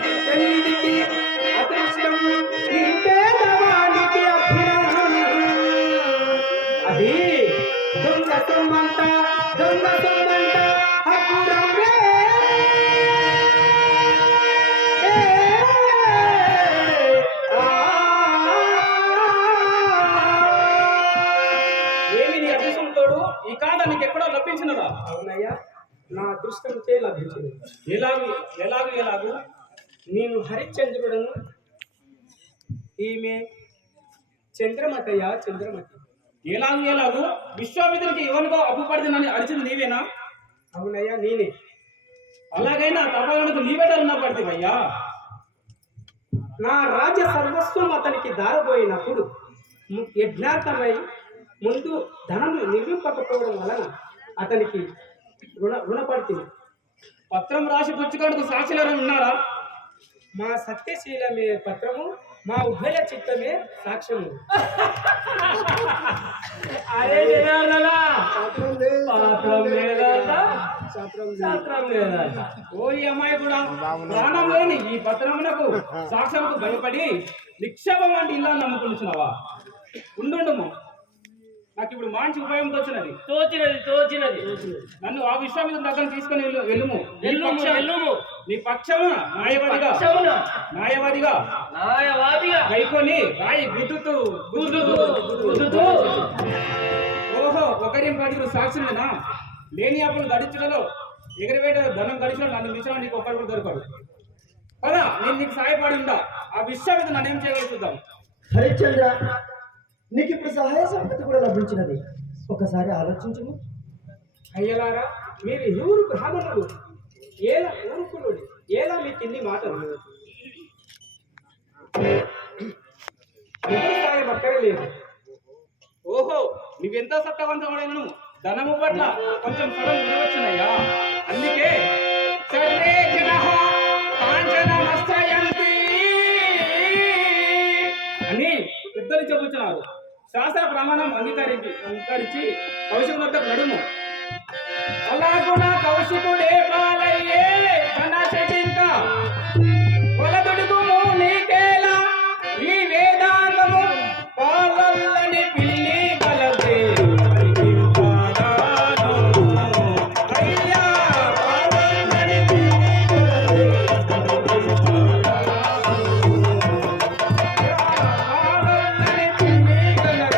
పెన్నిధికి అదృష్టం నింపేదవానికి అభినయం అది దొంగ సొమ్మంట దొంగ సొమ్మంట హక్కురమ్మే ఏమి నీ అదృష్టం తోడు? ఈ కాద నీకు ఎక్కడో లభించినదా? అవునయ్యా నా అదృష్టం చే లభించింది. ఎలాగు ఎలాగు ఎలాగు? నేను హరిశ్చంద్రుడను. ఈమె చంద్రమతయ్య చంద్రమతి. ఎలాగు ఎలాగు విశ్వామిత్రుడికి ఎవరికో అప్పు పడుతుందని అరిచింది నీవేనా? అవునయ్యా నేనే. అలాగైనా తప్పగనుకు నీవెట ఉన్నా పడితేవయ్యా? నా రాజ్య సర్వస్వం అతనికి దారబోయినప్పుడు ము- యజ్ఞార్థమై ముందు ధనం నిర్మింపకపోవడం వలన అతనికి రుణ రుణపడుతుంది పత్రం రాసి పుచ్చుకోవడానికి సాక్షులు ఉన్నారా? మా సత్యశీలమే పత్రము మా ఉభయ చిత్తమే సాక్ష్యము. అరే జనార్దనా! పాత్రం లేదట, శాస్త్రం లేదట. ఓ ఈ అమ్మాయి కూడా ప్రాణం లేని ఈ పత్రమునకు సాక్ష్యముకు భయపడి నిక్షేపం వంటి ఇల్లు నమ్ముకుంటున్నావా ఉండుండుము. నాకు ఇప్పుడు మంచి ఉపయోగంతో వచ్చినది. తోచినది తోచినది. నన్ను ఆ విశ్వామిత్రుని దగ్గర తీసుకొని వెళ్ళు వెళ్ళుము. వెళ్ళుము నీ పక్షమున న్యాయవాదిగా. పక్షమున. న్యాయవాదిగా. న్యాయవాదిగా. కైకొని రాయి గుద్దుతూ గుద్దుతూ గుద్దుతూ ఓహో ఒకరి పదుగురు సాక్షులేనా లేని అప్పుడు గడిచలలో ఎగరవేట ధనం గడిచిన నన్ను మించిన నీకు ఒక్కడు కూడా దొరకడు. పదా నేను నీకు సహాయపడి ఉందా ఆ విశ్వామిత నన్ను ఏం చేయగలుగుతాం? హరిశ్చంద్ర నీకు ఇప్పుడు సహాయ సంపత్తి కూడా లభించినది. ఒకసారి ఆలోచించము అయ్యలారా మీరు ఎవరు బ్రాహ్మణులు? ఏలా ఊరుకునుడి ఏలా మీకు ఇన్ని మాటలు ఎవరు సాయం అక్కరలేదు ఓహో నువ్వెంత సత్తవంతమైనను ధనము పట్ల కొంచెం సడన్ ఉండవచ్చునయ్యా అందుకే సర్వే జనః కాంచనమస్రయంతి అని పెద్దలు చెబుతున్నారు. శాస్త్ర ప్రమాణం అంగీకరించి అంగీకరించి భవిష్యత్తు వద్ద నడుము అలాగున కౌశికుడే